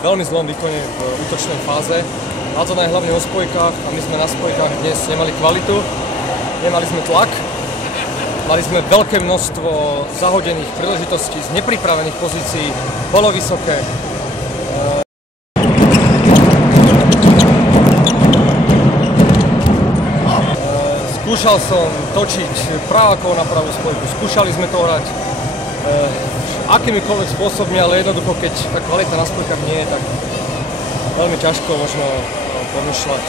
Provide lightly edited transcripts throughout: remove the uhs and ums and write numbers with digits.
veľmi zlom výkone v útočnej fáze. Hádzané hlavne o spojkách a my sme na spojkách dnes nemali kvalitu, nemali sme tlak, mali sme veľké množstvo zahodených príležitostí z nepripravených pozícií, bolo vysoké. Skúšal som točiť pravákov na pravú spojku, skúšali sme to hrať akýmikoľvek spôsobmi, ale jednoducho, keď tá kvalita na spojkách nie je, tak veľmi ťažko možno pomýšľať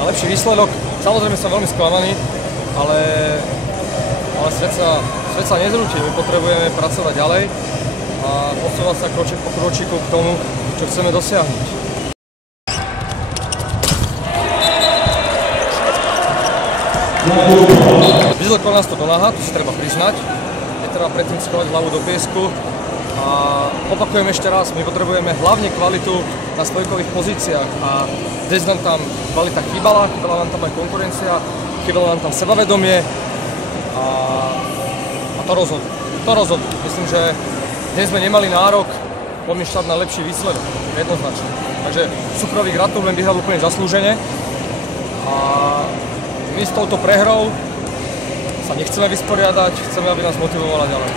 na lepší výsledok. Samozrejme som veľmi sklamaný, ale svet sa nezrúti, my potrebujeme pracovať ďalej a posúvať sa kročík po kročíku k tomu, čo chceme dosiahnuť. Vyzleklo nás to do náha, to si treba priznať. Netreba predtým schovať hlavu do piesku. A opakujem ešte raz, my potrebujeme hlavne kvalitu na spojkových pozíciách. A dnes nám tam kvalita chýbala nám tam aj konkurencia, chýbalo nám tam sebavedomie. A to rozhodlo. Myslím, že dnes sme nemali nárok pomýšľať na lepší výsledok, jednoznačne. Takže Cukrovi gratulujem, vyhral úplne zaslúžene. A my s touto prehrou sa nechceme vysporiadať, chceme, aby nás motivovala ďalej.